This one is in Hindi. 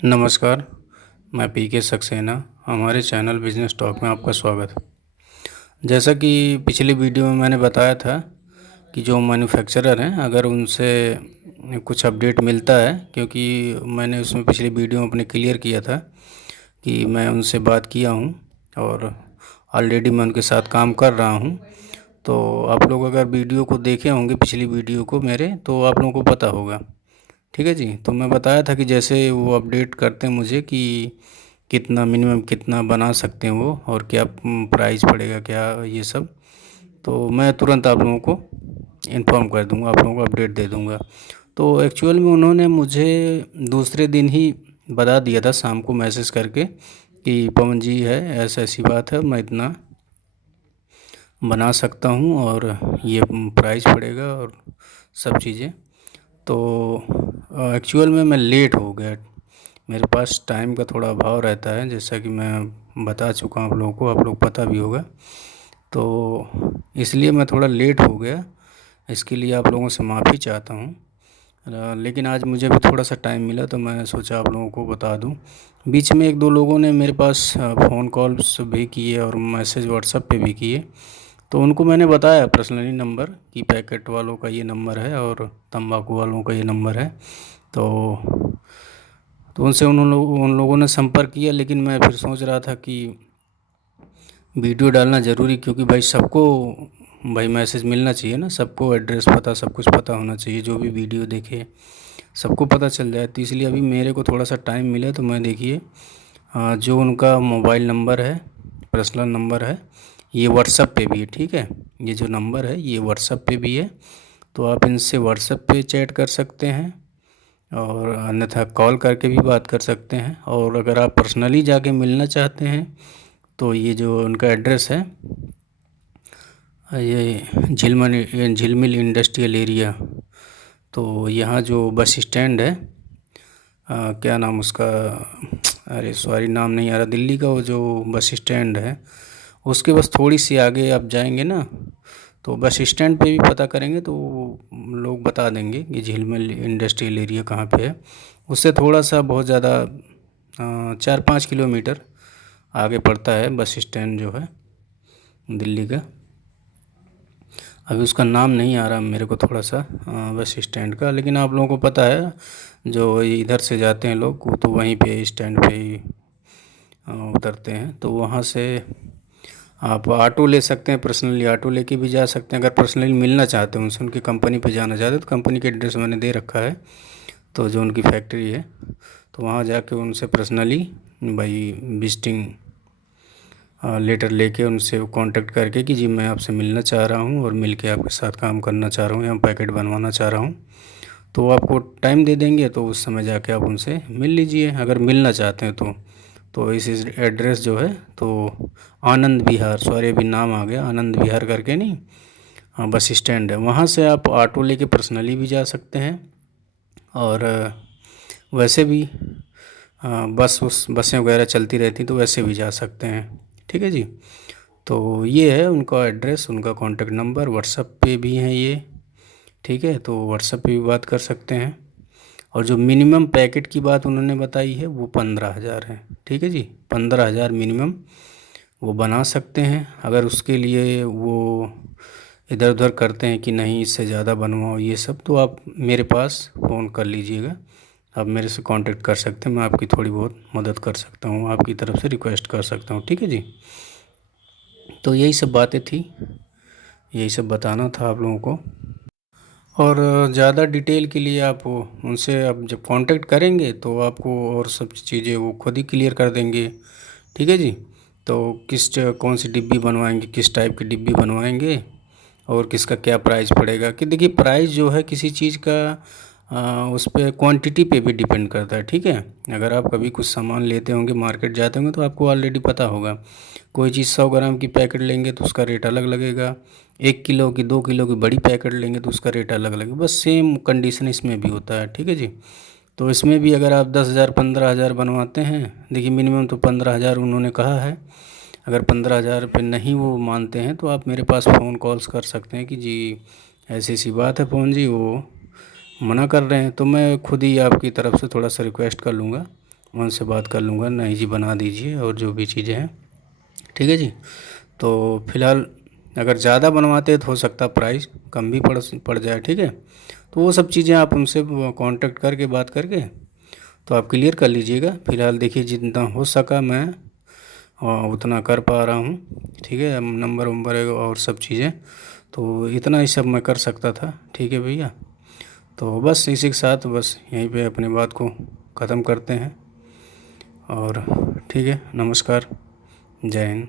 नमस्कार, मैं पीके सक्सेना। हमारे चैनल बिजनेस टॉक में आपका स्वागत है। जैसा कि पिछली वीडियो में मैंने बताया था कि जो मैन्युफैक्चरर हैं अगर उनसे कुछ अपडेट मिलता है, क्योंकि मैंने उसमें पिछली वीडियो में अपने क्लियर किया था कि मैं उनसे बात किया हूं और ऑलरेडी मैं उनके साथ काम कर रहा हूं। तो आप लोग अगर वीडियो को देखे होंगे, पिछली वीडियो को मेरे, तो आप लोगों को पता होगा। ठीक है जी। तो मैं बताया था कि जैसे वो अपडेट करते हैं मुझे कि कितना मिनिमम कितना बना सकते हैं वो, और क्या प्राइस पड़ेगा क्या, ये सब, तो मैं तुरंत आप लोगों को इन्फॉर्म कर दूंगा, आप लोगों को अपडेट दे दूंगा। तो एक्चुअल में उन्होंने मुझे दूसरे दिन ही बता दिया था, शाम को मैसेज करके, कि पवन जी है, ऐसा ऐसी बात है, मैं इतना बना सकता हूँ और ये प्राइस पड़ेगा और सब चीज़ें। तो एक्चुअल में मैं लेट हो गया। मेरे पास टाइम का थोड़ा अभाव रहता है, जैसा कि मैं बता चुका हूँ आप लोगों को, आप लोग पता भी होगा। तो इसलिए मैं थोड़ा लेट हो गया, इसके लिए आप लोगों से माफ़ी चाहता हूँ। लेकिन आज मुझे भी थोड़ा सा टाइम मिला तो मैं सोचा आप लोगों को बता दूँ। बीच में एक दो लोगों ने मेरे पास फ़ोन कॉल्स भी किए और मैसेज व्हाट्सएप पे भी किए। तो उनको मैंने बताया पर्सनली नंबर, कि पैकेट वालों का ये नंबर है और तंबाकू वालों का ये नंबर है। तो उनसे उन लोगों ने संपर्क किया, लेकिन मैं फिर सोच रहा था कि वीडियो डालना ज़रूरी, क्योंकि भाई सबको भाई मैसेज मिलना चाहिए ना, सबको एड्रेस पता सब कुछ पता होना चाहिए, जो भी वीडियो देखे सबको पता चल जाए। तो इसलिए अभी मेरे को थोड़ा सा टाइम मिला तो मैं, देखिए, जो उनका मोबाइल नंबर है, पर्सनल नंबर है, ये व्हाट्सएप पे भी है। ठीक है, ये जो नंबर है ये व्हाट्सएप पे भी है, तो आप इनसे व्हाट्सएप पे चैट कर सकते हैं और अन्यथा कॉल करके भी बात कर सकते हैं। और अगर आप पर्सनली जाके मिलना चाहते हैं तो ये जो उनका एड्रेस है, ये झिलमिल इंडस्ट्रियल एरिया, तो यहाँ जो बस स्टैंड है, क्या नाम उसका, अरे सॉरी नाम नहीं आ रहा, दिल्ली का वो जो बस स्टैंड है उसके बस थोड़ी सी आगे आप जाएंगे ना, तो बस स्टैंड पे भी पता करेंगे तो लोग बता देंगे कि झिलमिल इंडस्ट्रियल एरिया कहाँ पे है। उससे थोड़ा सा बहुत ज़्यादा 4-5 किलोमीटर आगे पड़ता है बस स्टैंड जो है दिल्ली का। अभी उसका नाम नहीं आ रहा मेरे को थोड़ा सा बस स्टैंड का, लेकिन आप लोगों को पता है, जो इधर से जाते हैं लोग वो तो वहीं पे स्टैंड पे ही उतरते हैं। तो वहाँ से आप ऑटो ले सकते हैं, पर्सनली ऑटो लेके भी जा सकते हैं। अगर पर्सनली मिलना चाहते हैं उनसे, उनकी कंपनी पे जाना चाहते हैं, तो कंपनी के एड्रेस मैंने दे रखा है, तो जो उनकी फैक्ट्री है, तो वहाँ जाके उनसे पर्सनली भाई विजिटिंग लेटर लेके उनसे कांटेक्ट करके कि जी मैं आपसे मिलना चाह रहा हूँ और मिल के आपके साथ काम करना चाह रहा हूँ या पैकेट बनवाना चाह रहा हूँ, तो वो आपको टाइम दे देंगे, तो उस समय जाके आप उनसे मिल लीजिए अगर मिलना चाहते हैं तो इस एड्रेस जो है, तो आनंद विहार, सॉरी अभी नाम आ गया, आनंद विहार करके नहीं, हाँ बस स्टैंड है, वहाँ से आप ऑटो लेके पर्सनली भी जा सकते हैं और वैसे भी बसें वगैरह चलती रहती तो वैसे भी जा सकते हैं। ठीक है जी। तो ये है उनका एड्रेस, उनका कॉन्टेक्ट नंबर, व्हाट्सएप पे भी है ये। ठीक है, तो व्हाट्सएप पे भी बात कर सकते हैं। और जो मिनिमम पैकेट की बात उन्होंने बताई है वो 15,000 है। ठीक है जी, 15,000 मिनिमम वो बना सकते हैं। अगर उसके लिए वो इधर उधर करते हैं कि नहीं इससे ज़्यादा बनवाओ ये सब, तो आप मेरे पास फ़ोन कर लीजिएगा, आप मेरे से कांटेक्ट कर सकते हैं, मैं आपकी थोड़ी बहुत मदद कर सकता हूँ, आपकी तरफ से रिक्वेस्ट कर सकता हूँ। ठीक है जी। तो यही सब बातें थी, यही सब बताना था आप लोगों को। और ज़्यादा डिटेल के लिए आप उनसे अब जब कांटेक्ट करेंगे तो आपको और सब चीज़ें वो खुद ही क्लियर कर देंगे। ठीक है जी। तो कौन सी डिब्बी बनवाएंगे, किस टाइप की डिब्बी बनवाएंगे और किसका क्या प्राइस पड़ेगा, कि देखिए प्राइस जो है किसी चीज़ का उस पे क्वांटिटी पे भी डिपेंड करता है। ठीक है, अगर आप कभी कुछ सामान लेते होंगे, मार्केट जाते होंगे, तो आपको ऑलरेडी पता होगा, कोई चीज़ 100 ग्राम की पैकेट लेंगे तो उसका रेट अलग लगेगा, 1 किलो की 2 किलो की बड़ी पैकेट लेंगे तो उसका रेट अलग लगेगा। बस सेम कंडीशन इसमें भी होता है। ठीक है जी। तो इसमें भी अगर आप 10,000 15,000 बनवाते हैं, देखिए मिनिमम तो 15,000 उन्होंने कहा है, अगर 15,000 पे नहीं वो मानते हैं तो आप मेरे पास फ़ोन कॉल्स कर सकते हैं कि जी ऐसी ऐसी बात है पवन जी, वो मना कर रहे हैं, तो मैं खुद ही आपकी तरफ से थोड़ा सा रिक्वेस्ट कर लूँगा, मैं उनसे बात कर लूँगा, नहीं जी बना दीजिए और जो भी चीज़ें हैं, ठीक है जी। तो फ़िलहाल अगर ज़्यादा बनवाते हैं तो हो सकता है प्राइस कम भी पड़ जाए, ठीक है। तो वो सब चीज़ें आप उनसे कांटेक्ट करके बात करके तो आप क्लियर कर लीजिएगा। फ़िलहाल देखिए जितना हो सका मैं उतना कर पा रहा हूँ, ठीक है। नंबर वंबर और सब चीज़ें, तो इतना ही सब मैं कर सकता था, ठीक है भैया। तो बस इसी के साथ बस यहीं पे अपनी बात को ख़त्म करते हैं और ठीक है, नमस्कार, जय हिंद।